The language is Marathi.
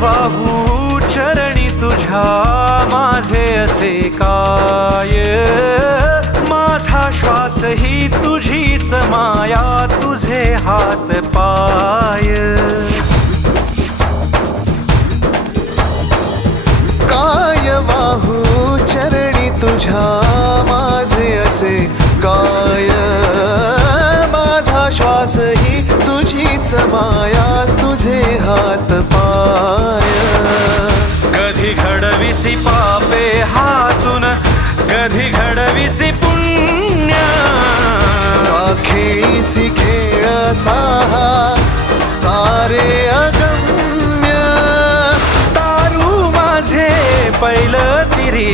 वाहू चरणी तुझ्या माझे असे काय, माझा श्वास ही तुझीच माया, तुझे हात पाय. काय वाहू चरणी तुझ्या माझे असे काय, माझा श्वास ही तुझीच माया, तुझे हात पाय. कधी घडविसी पापे हातून, कधी घडविसी पुण्य, खेळीसी खेळ साहा सारे अगम्य. तारू माझे पैल तिरी